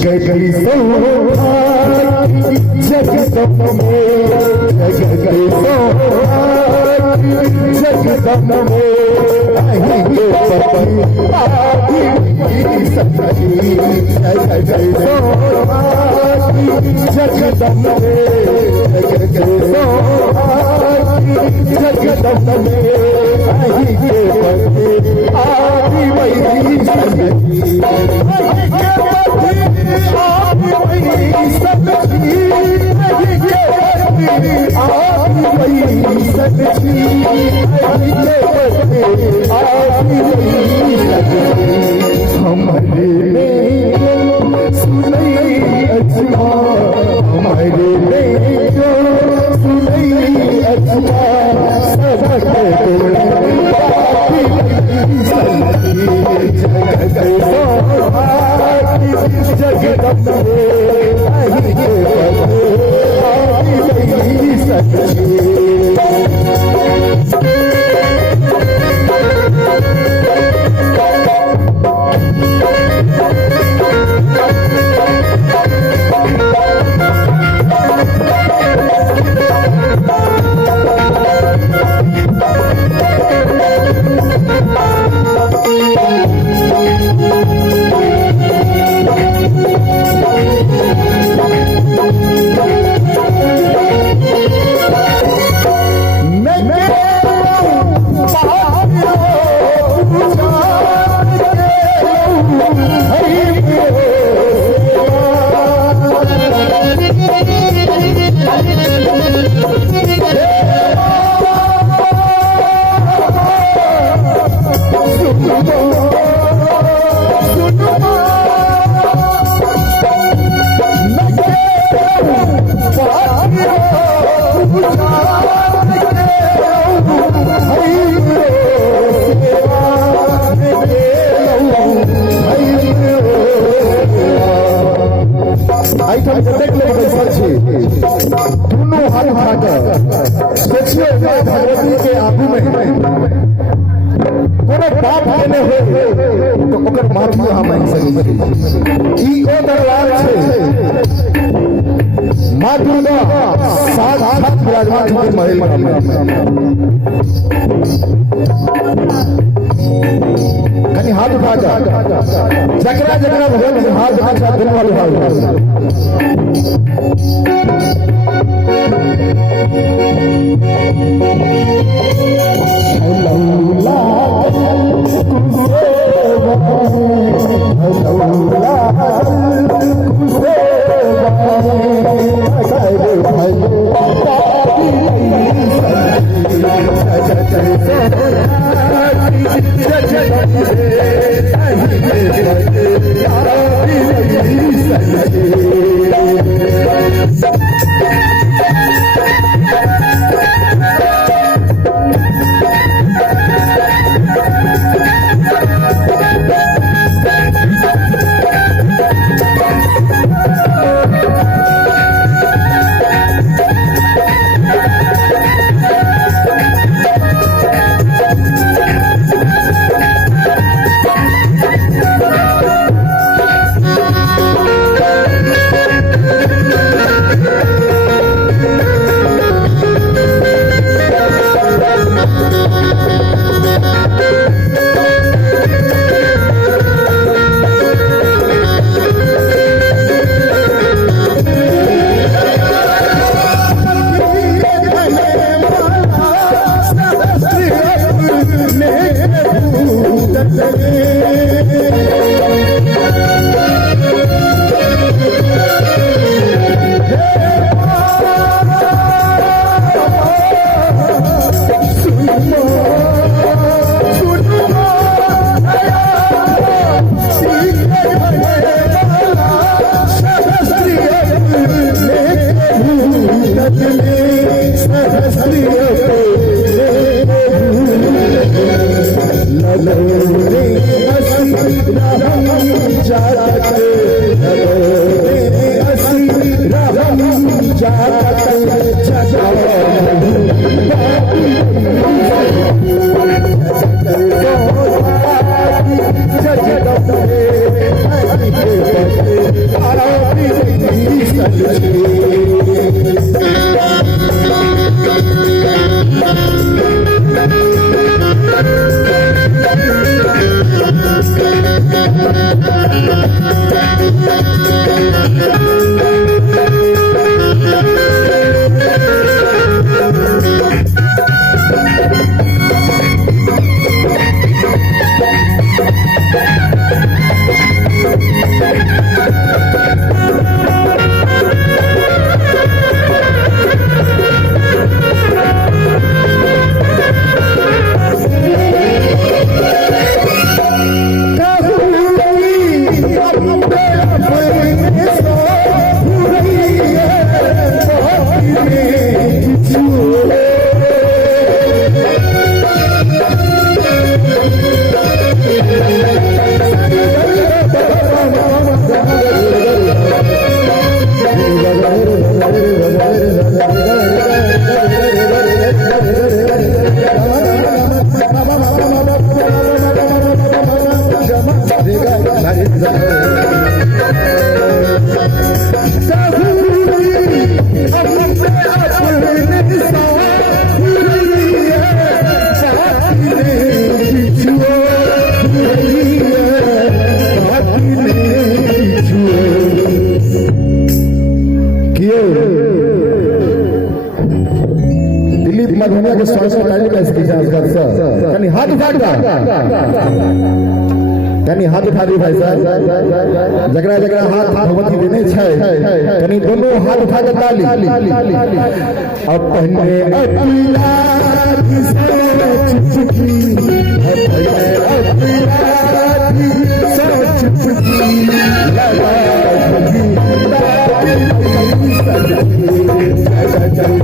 जगगी सौभाग्य जगदम में जगगी सौभाग्य जगदम में नहीं के पति आदि सखी जगगी सौभाग्य जगदम में जगगी सौभाग्य जगदम में नहीं के पति आदि वही सखी हमारे सुनई अजमा हमारे सुनई अजमा सबके जगदम दोनों हाथ उठाकर सोचिए भगवती के आगू में कोनो बाप देने हो तो ओकर माफी हम नहीं सकी ई ओ दरबार छे मां दुर्गा साक्षात विराजमान है महल में कहीं हाथ उठा जा जकरा जकरा भगवान हाथ उठा दोनों वाले हाथ जगदम दिलीप मधुनिया के स्वागत टाइम का स्पीच आजकल सर कनी हाथ उठा कनी हाथ उठा दी भाई साहब जगरा जगरा हाथ भगवती देने छै कनी दोनों हाथ उठा के ताली अपने अपना की सोच चुकी अपने अपना की सोच चुकी लगा जग